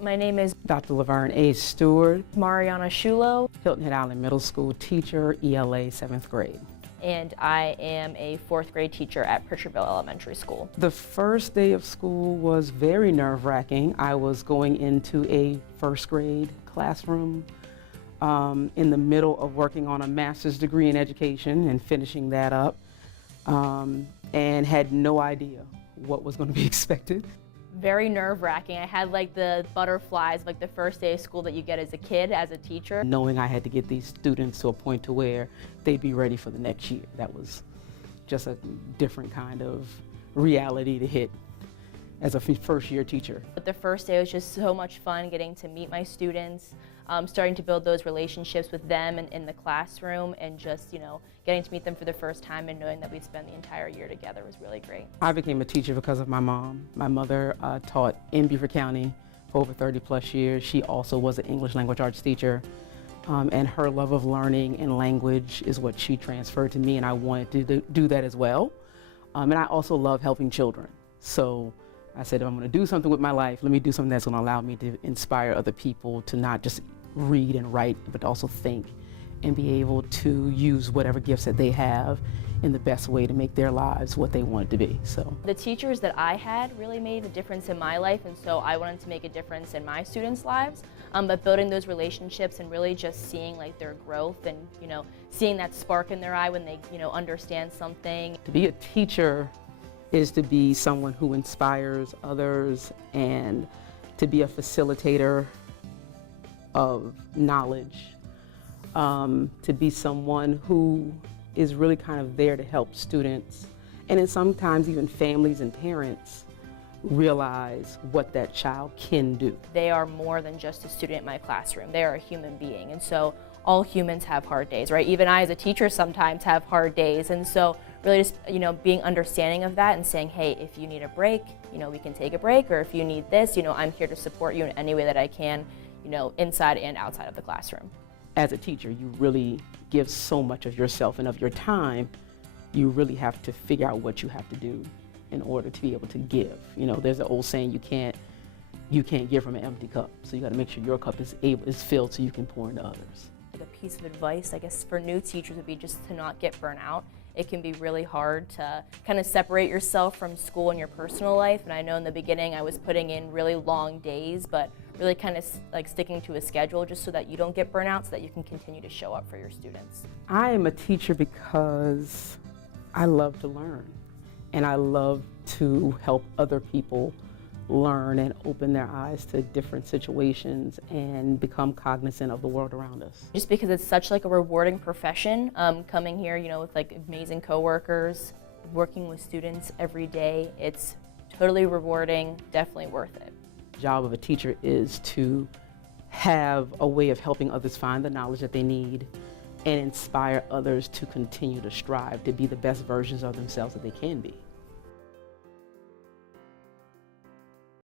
My name is Dr. Laverne A. Stewart, Mariana Shulo, Hilton Head Island Middle School teacher, ELA 7th grade. and I am a 4th grade teacher at Pritchardville Elementary School. The first day of school was very nerve-wracking. I was going into a 1st grade classroom in the middle of working on a master's degree in education and finishing that up, and had no idea what was going to be expected. Very nerve-wracking. I had like the butterflies, like the first day of school that you get as a kid, as a teacher. Knowing I had to get these students to a point to where they'd be ready for the next year. That was just a different kind of reality to hit as a first-year teacher. But the first day was just so much fun, getting to meet my students, starting to build those relationships with them in the classroom, and just, getting to meet them for the first time and knowing that we'd spend the entire year together was really great. I became a teacher because of my mom. My mother taught in Beaufort County for over 30+ years. She also was an English language arts teacher, and her love of learning and language is what she transferred to me, and I wanted to do that as well. And I also love helping children. So I said, if I'm going to do something with my life, let me do something that's going to allow me to inspire other people to not just read and write, but also think and be able to use whatever gifts that they have in the best way to make their lives what they want it to be. So the teachers that I had really made a difference in my life, and so I wanted to make a difference in my students' lives. But building those relationships and really just seeing like their growth and seeing that spark in their eye when they understand something. To be a teacher is to be someone who inspires others and to be a facilitator of knowledge, to be someone who is really kind of there to help students, and then sometimes even families and parents realize what that child can do. They are more than just a student in my classroom. They are a human being, and so all humans have hard days, right? Even I as a teacher sometimes have hard days, and so really just being understanding of that and saying, hey, if you need a break, we can take a break, or if you need this, I'm here to support you in any way that I can, inside and outside of the classroom. As a teacher, you really give so much of yourself and of your time. You really have to figure out what you have to do in order to be able to give. There's an old saying, you can't give from an empty cup. So you got to make sure your cup is filled so you can pour into others. A piece of advice, I guess, for new teachers would be just to not get burnt out. It can be really hard to kind of separate yourself from school and your personal life. And I know in the beginning I was putting in really long days, but really kind of like sticking to a schedule just so that you don't get burnt out, so that you can continue to show up for your students. I am a teacher because I love to learn, and I love to help other people learn and open their eyes to different situations and become cognizant of the world around us. Just because it's such like a rewarding profession, coming here, with like amazing coworkers, working with students every day, it's totally rewarding, definitely worth it. The job of a teacher is to have a way of helping others find the knowledge that they need and inspire others to continue to strive to be the best versions of themselves that they can be.